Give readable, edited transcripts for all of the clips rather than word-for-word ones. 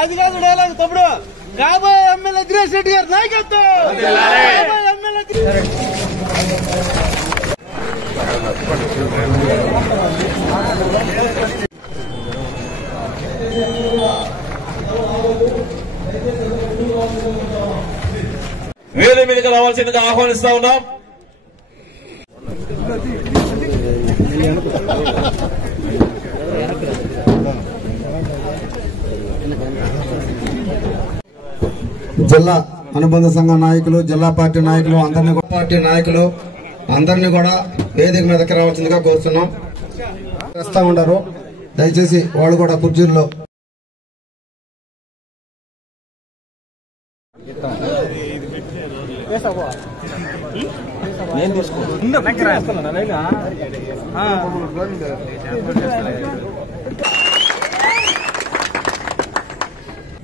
అది కాదు డైలాగ్ తప్పుడు. కాబోయే ఎమ్మెల్యే దినేష్ రెడ్డి గారి నాయకత్వం. వేరే మీదకి రావాల్సిందిగా ఆహ్వానిస్తా ఉన్నాం. జిల్లా అనుబంధ సంఘ నాయకులు, జిల్లా పార్టీ నాయకులు, అందరినీ కూడా వేదిక మీదకి రావాల్సిందిగా కోరుతున్నాం. వస్తా ఉండరు, దయచేసి వాళ్ళు కూడా కుర్చీల్లో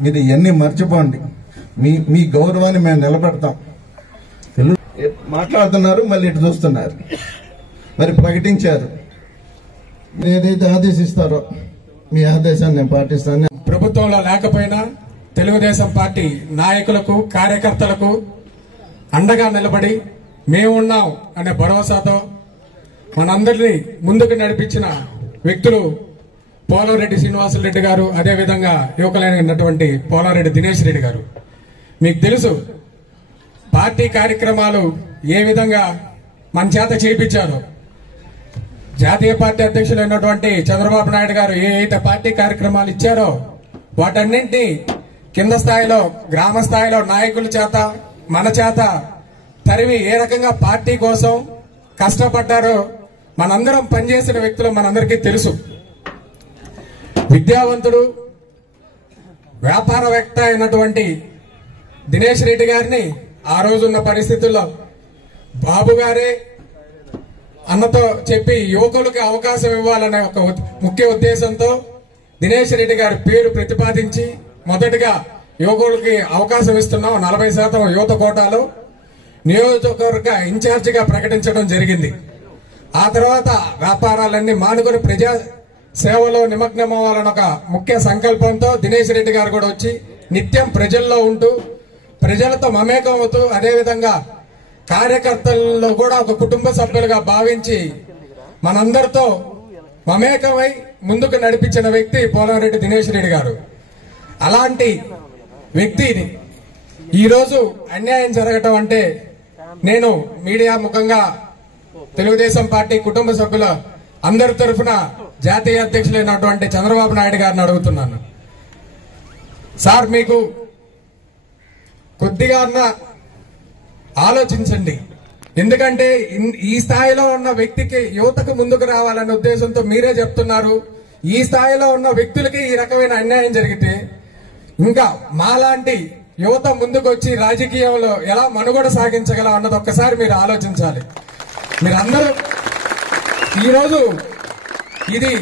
మీరు ఇవన్నీ మర్చిపోండి. మీ గౌరవాన్ని మేము నిలబెడతాం. మాట్లాడుతున్నారు, మళ్ళీ ఇటు చూస్తున్నారు. మరి ప్రకటించారు, ఏదైతే ఆదేశిస్తారో మీ ఆదేశాన్ని నేను పాటిస్తాను. ప్రభుత్వంలో లేకపోయినా తెలుగుదేశం పార్టీ నాయకులకు, కార్యకర్తలకు అండగా నిలబడి మేమున్నాం అనే భరోసాతో మనందరినీ ముందుకు నడిపించిన వ్యక్తులు పోలారెడ్డి శ్రీనివాసులరెడ్డి గారు, అదేవిధంగా యువకులైనటువంటి పోలారెడ్డి దినేష్ రెడ్డి గారు. మీకు తెలుసు పార్టీ కార్యక్రమాలు ఏ విధంగా మన చేత చేయించారో. జాతీయ పార్టీ అధ్యక్షులైనటువంటి చంద్రబాబు నాయుడు గారు ఏ అయితే పార్టీ కార్యక్రమాలు ఇచ్చారో వాటన్నింటినీ కింద స్థాయిలో, గ్రామ స్థాయిలో నాయకుల చేత, మన చేత తరిమి ఏ రకంగా పార్టీ కోసం కష్టపడ్డారో మనందరం పనిచేసిన వ్యక్తులు మనందరికీ తెలుసు. విద్యావంతుడు, వ్యాపారవేత్త అయినటువంటి దినేష్ రెడ్డి గారిని ఆ రోజున్న పరిస్థితుల్లో బాబు గారే అన్నతో చెప్పి యువకులకు అవకాశం ఇవ్వాలనే ఒక ముఖ్య ఉద్దేశంతో దినేష్ రెడ్డి గారి పేరు ప్రతిపాదించి మొదటిగా యువకులకి అవకాశం ఇస్తున్నాం 40% యువత కోటాలో నియోజకవర్గ ఇన్ఛార్జిగా ప్రకటించడం జరిగింది. ఆ తర్వాత వ్యాపారాలన్నీ మానుకొని ప్రజా సేవలో నిమగ్నమవ్వాలని ఒక ముఖ్య సంకల్పంతో దినేష్ రెడ్డి గారు కూడా వచ్చి నిత్యం ప్రజల్లో ఉంటూ, ప్రజలతో మమేకం అవుతూ, అదేవిధంగా కార్యకర్తల్లో కూడా ఒక కుటుంబ సభ్యులుగా భావించి మనందరితో మమేకమై ముందుకు నడిపించిన వ్యక్తి పోలారెడ్డి దినేష్ రెడ్డి గారు. అలాంటి వ్యక్తిని ఈరోజు అన్యాయం జరగటం అంటే నేను మీడియా ముఖంగా తెలుగుదేశం పార్టీ కుటుంబ సభ్యుల అందరి తరఫున జాతీయ అధ్యక్షులైనటువంటి చంద్రబాబు నాయుడు గారిని అడుగుతున్నాను. సార్, మీకు కొద్దిగా ఆలోచించండి. ఎందుకంటే ఈ స్థాయిలో ఉన్న వ్యక్తికి, యువతకు ముందుకు రావాలనే ఉద్దేశంతో మీరే చెప్తున్నారు. ఈ స్థాయిలో ఉన్న వ్యక్తులకి ఈ రకమైన అన్యాయం జరిగితే ఇంకా మాలాంటి యువత ముందుకు వచ్చి రాజకీయంలో ఎలా మనుగడ సాగించగలం అన్నది ఒక్కసారి మీరు ఆలోచించాలి. మీరందరూ ఈరోజు ఇది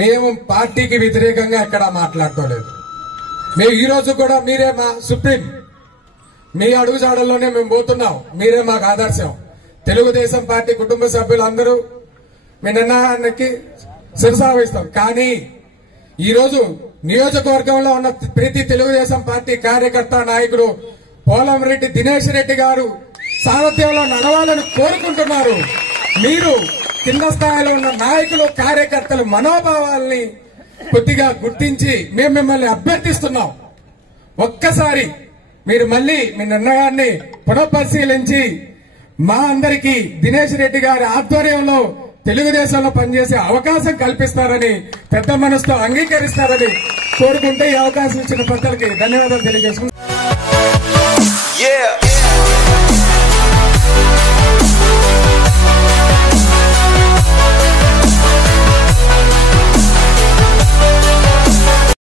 మేము పార్టీకి వ్యతిరేకంగా ఎక్కడా మాట్లాడుకోలేదు. మేము ఈ రోజు కూడా మీరే మా సుప్రీం, మీ అడుగుజాడల్లోనే మేము పోతున్నాం. మీరే మాకు ఆదర్శం. తెలుగుదేశం పార్టీ కుటుంబ సభ్యులందరూ మీ నిర్ణయానికి శిరసావహిస్తాం. కానీ ఈరోజు నియోజకవర్గంలో ఉన్న ప్రతి తెలుగుదేశం పార్టీ కార్యకర్త, నాయకుడు పోలంరెడ్డి దినేష్ రెడ్డి గారు సారథ్యంలో నడవాలని కోరుకుంటున్నారు. మీరు కింద స్థాయిలో ఉన్న నాయకులు, కార్యకర్తల మనోభావాల్ని కొద్దిగా గుర్తించి మేము మిమ్మల్ని అభ్యర్థిస్తున్నాం. ఒక్కసారి మీరు మళ్ళీ మీ నిర్ణయాన్ని పునఃపరిశీలించి మా అందరికీ దినేష్ రెడ్డి గారి ఆధ్వర్యంలో తెలుగుదేశంలో పనిచేసే అవకాశం కల్పిస్తారని, పెద్ద మనసుతో అంగీకరిస్తారని కోరుకుంటే ఈ అవకాశం ఇచ్చిన పెద్దలకి ధన్యవాదాలు తెలియజేసుకుంటున్నాను.